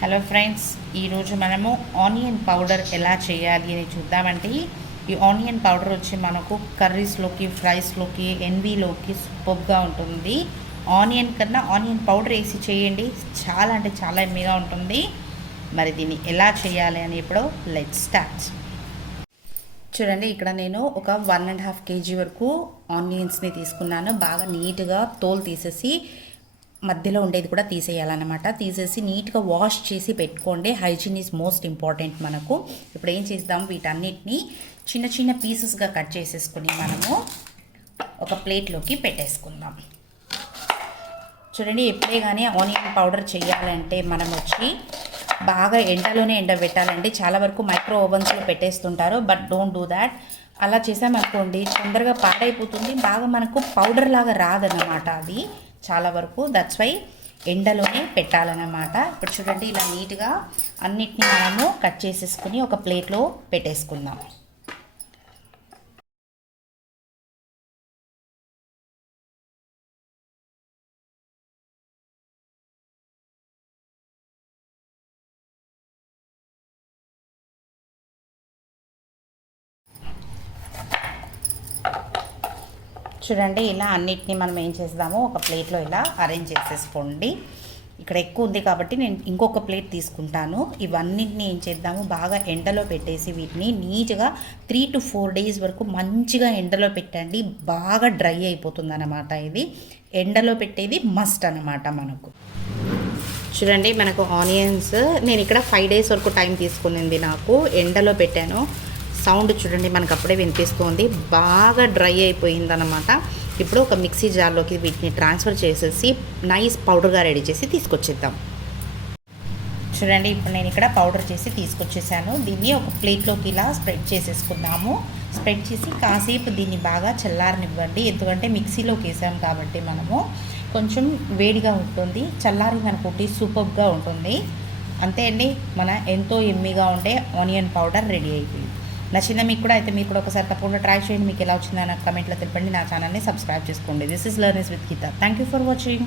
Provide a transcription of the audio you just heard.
Hello friends, ఈరోజు మనము onion powder ఎలా చేయాలి అని చూద్దామంటే ఈ ఆనియన్ పౌడర్ వచ్చి మనకు కర్రీస్లోకి, ఫ్రైస్లోకి, ఎన్వీలోకి సూపర్గా ఉంటుంది. ఆనియన్ కన్నా ఆనియన్ పౌడర్ వేసి చేయండి, చాలా అంటే చాలా ఎమ్మీగా ఉంటుంది. మరి దీన్ని ఎలా చేయాలి అని ఇప్పుడు లెట్స్ స్టార్ట్. చూడండి, ఇక్కడ నేను ఒక 1.5 kg వరకు ఆనియన్స్ని తీసుకున్నాను. బాగా నీట్గా తోలు తీసేసి మధ్యలో ఉండేది కూడా తీసేయాలన్నమాట. తీసేసి నీట్గా వాష్ చేసి పెట్టుకోండి. హైజీన్ ఈజ్ మోస్ట్ ఇంపార్టెంట్ మనకు. ఇప్పుడు ఏం చేద్దాం, వీటన్నిటిని చిన్న చిన్న పీసెస్గా కట్ చేసేసుకుని మనము ఒక ప్లేట్లోకి పెట్టేసుకుందాం. చూడండి, ఎప్పుడే కానీ ఆనియన్ పౌడర్ చేయాలంటే మనం వచ్చి బాగా ఎండలోనే ఎండబెట్టాలండి. చాలా వరకు మైక్రో ఓవెన్స్లో పెట్టేస్తుంటారు, బట్ డోంట్ డూ దాట్. అలా చేసామనుకోండి తొందరగా పాడైపోతుంది, బాగా మనకు పౌడర్ లాగా రాదన్నమాట అది చాలా వరకు. దట్స్ వై ఎండలోనే పెట్టాలన్నమాట. ఇప్పుడు చూడండి, ఇలా నీట్గా అన్నిటిని మనము కట్ చేసేసుకుని ఒక ప్లేట్లో పెట్టేసుకుందాం. చూడండి, ఇలా అన్నిటినీ మనం ఏం చేద్దామో ఒక ప్లేట్లో ఇలా అరేంజ్ చేసేసుకోండి. ఇక్కడ ఎక్కువ ఉంది కాబట్టి నేను ఇంకొక ప్లేట్ తీసుకుంటాను. ఇవన్నిటిని ఏం చేద్దాము, బాగా ఎండలో పెట్టేసి వీటిని నీట్గా 3 to 4 days వరకు మంచిగా ఎండలో పెట్టండి. బాగా డ్రై అయిపోతుంది అన్నమాట. ఇది ఎండలో పెట్టేది మస్ట్ అన్నమాట మనకు. చూడండి, మనకు ఆనియన్స్ నేను ఇక్కడ 5 days వరకు టైం తీసుకునింది. నాకు ఎండలో పెట్టాను. సౌండ్ చూడండి, మనకు అప్పుడే వినిపిస్తుంది. బాగా డ్రై అయిపోయిందనమాట. ఇప్పుడు ఒక మిక్సీ జార్లోకి వీటిని ట్రాన్స్ఫర్ చేసేసి నైస్ పౌడర్గా రెడీ చేసి తీసుకొచ్చేద్దాం. చూడండి, ఇప్పుడు నేను ఇక్కడ పౌడర్ చేసి తీసుకొచ్చేసాను. దీన్ని ఒక ప్లేట్లోకి ఇలా స్ప్రెడ్ చేసేసుకుందాము. స్ప్రెడ్ చేసి కాసేపు దీన్ని బాగా చల్లారనివ్వండి. ఎందుకంటే మిక్సీలోకి వేసాం కాబట్టి మనము కొంచెం వేడిగా ఉంటుంది. చల్లారిందనుకోండి సూపర్గా ఉంటుంది. అంతే అండి, మన ఎంతో ఎమ్మీగా ఉండే ఆనియన్ పౌడర్ రెడీ అయిపోయింది. నచ్చిందా మీకు కూడా? అయితే మీరు కూడా ఒకసారి తప్పకుండా ట్రై చేయండి. మీకు ఎలా వచ్చిందో నాకు కమెంట్లో తెలపండి. నా ఛానల్ని సబ్స్క్రైబ్ చేసుకోండి. This is learnings with Geeta. Thank you for watching.